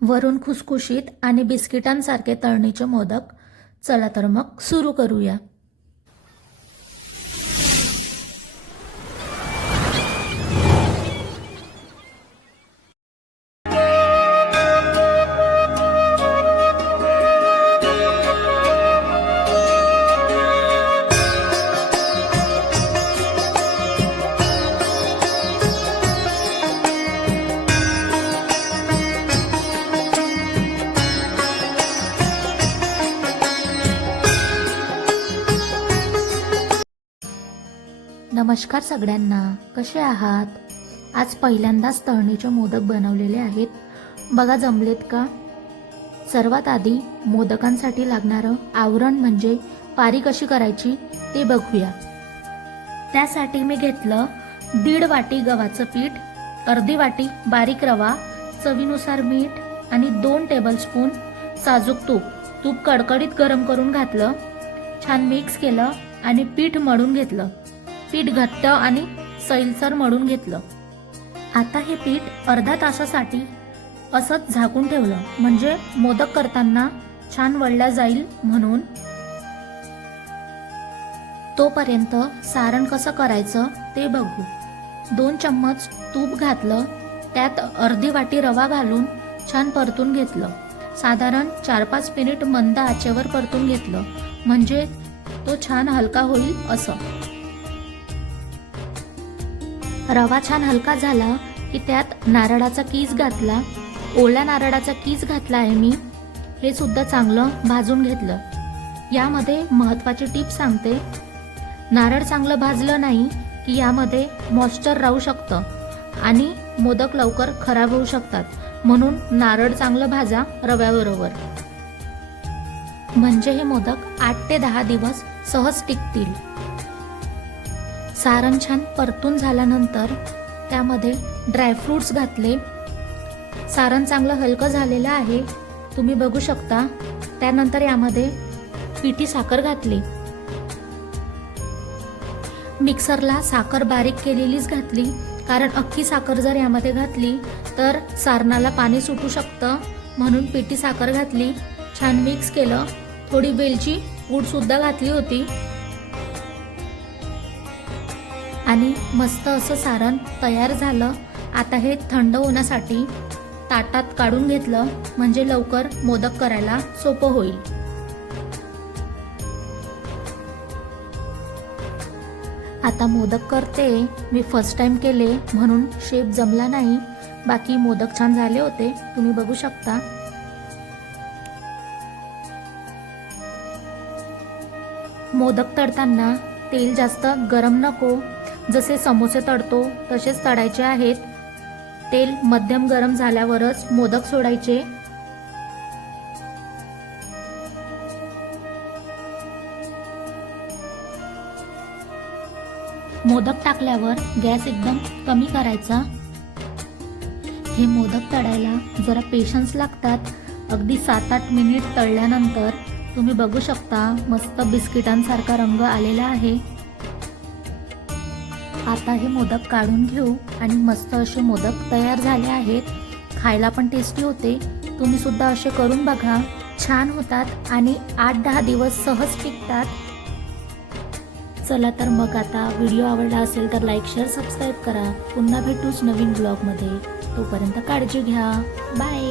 वरून खुसखुशीत आणि बिस्किटांसारखे तळणीचे मोदक. चला तर मग सुरू करूया. नमस्कार सगळ्यांना. कसे आहात? आज पहिल्यांदाच तळणीचे मोदक बनवलेले आहेत. बघा जमलेत का? सर्वात आधी मोदकांसाठी लागणारं आवरण म्हणजे पारी कशी करायची ते बघूया. त्यासाठी मी घेतलं दीड वाटी गव्हाचं पीठ अर्धी वाटी बारीक रवा चवीनुसार मीठ आणि दोन टेबलस्पून साजूक तूप. तूप कडकडीत गरम करून घातलं छान मिक्स केलं आणि पीठ मळून घेतलं. पीठ घट्ट आणि सैलसर मळून घेतलं. आता हे पीठ अर्धा तासासाठी असंच झाकून ठेवलं. म्हणजे मोदक करताना छान वळल्या जाईल म्हणून. तोपर्यंत सारण कसं करायचं ते बघू. दोन चम्मच तूप घातलं. त्यात अर्धी वाटी रवा घालून छान परतून घेतलं. साधारण चार पाच मिनिट मंद आचेवर परतून घेतलं. म्हणजे तो छान हलका होईल असं. रवा छान हलका झाला की त्यात नारळाचा कीज घातला. ओल्या नारळाचा कीज घातला आहे मी. हे सुद्धा चांगलं भाजून घेतलं. यामध्ये महत्वाची टीप सांगते. नारळ चांगलं भाजलं नाही की यामध्ये मॉइश्चर राहू शकतं आणि मोदक लवकर खराब होऊ शकतात. म्हणून नारळ चांगलं भाजा रव्याबरोबर. म्हणजे हे मोदक आठ ते दहा दिवस सहज टिकतील. सारण छान परतून झाल्यानंतर त्यामध्ये ड्रायफ्रूट्स घातले. सारण चांगलं हलकं झालेलं आहे. तुम्ही बघू शकता. त्यानंतर यामध्ये पिठी साखर घातली. मिक्सरला साखर बारीक केलेलीच घातली. कारण अख्खी साखर जर यामध्ये घातली तर सारणाला पाणी सुटू शकतं. म्हणून पिठी साखर घातली. छान मिक्स केलं. थोडी वेलची पूड सुद्धा घातली होती. आणि मस्त असं सारण तयार झालं. आता हे थंड होण्यासाठी ताटात काढून घेतलं म्हणजे लवकर मोदक करायला सोपं होईल. आता मोदक करते. मी फर्स्ट टाइम केले म्हणून शेप जमला नाही. बाकी मोदक छान झाले होते. तुम्ही बघू शकता. मोदक तळताना तेल जास्त गरम नको. जसे समोसे तळतो तसेच तळायचे आहेत. तेल मध्यम गरम झाल्यावरच मोदक सोडायचे. मोदक टाकल्यावर गॅस एकदम कमी करायचा. हे मोदक तळायला जरा पेशन्स लागतात. अगदी सात आठ मिनिट तळल्यानंतर तुम्ही बघू शकता मस्त बिस्किटांसारखा रंग आलेला आहे. आता हे मोदक काढून घेऊ आणि मस्त असे मोदक तयार झाले आहेत. खायला पण टेस्टी होते. तुम्ही सुद्धा असे करून बघा. छान होतात आणि आठ दहा दिवस सहज टिकतात. चला तर मग आता व्हिडिओ आवडला असेल तर लाईक शेअर सबस्क्राईब करा. पुन्हा भेटूच नवीन ब्लॉगमध्ये तोपर्यंत काळजी घ्या. बाय